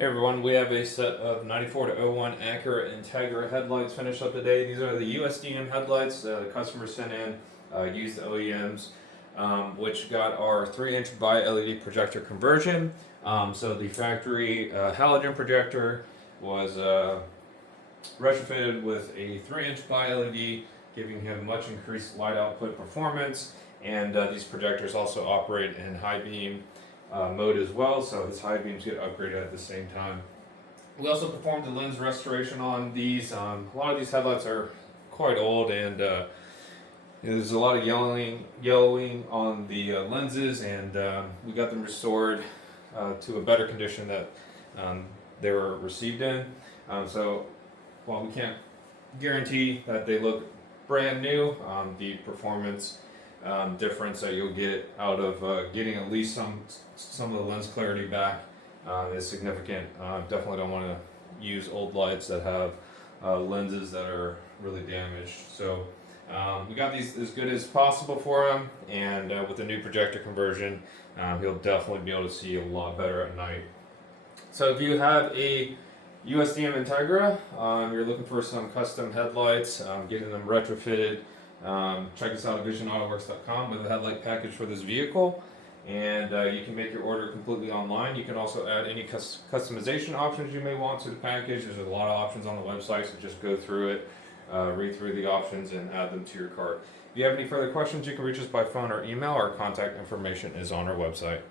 Hey everyone, we have a set of 94 to 01 Acura Integra headlights finished up today. These are the USDM headlights the customer sent in, used OEMs, which got our 3-inch by LED projector conversion. So the factory halogen projector was retrofitted with a 3-inch by LED, giving him much increased light output performance. And these projectors also operate in high beam mode as well, so his high beams get upgraded at the same time. We also performed the lens restoration on these. A lot of these headlights are quite old, and there's a lot of yellowing on the lenses, and we got them restored to a better condition that they were received in. So while we can't guarantee that they look brand new, the performance difference that you'll get out of getting at least some of the lens clarity back is significant. Definitely don't want to use old lights that have lenses that are really damaged. So we got these as good as possible for him, and with the new projector conversion, he'll definitely be able to see a lot better at night. So if you have a USDM Integra, you're looking for some custom headlights, getting them retrofitted, check us out at VisionAutoworks.com with a headlight package for this vehicle, and you can make your order completely online. You can also add any customization options you may want to the package. There's a lot of options on the website, so just go through it, read through the options, and add them to your cart. If you have any further questions, you can reach us by phone or email. Our contact information is on our website.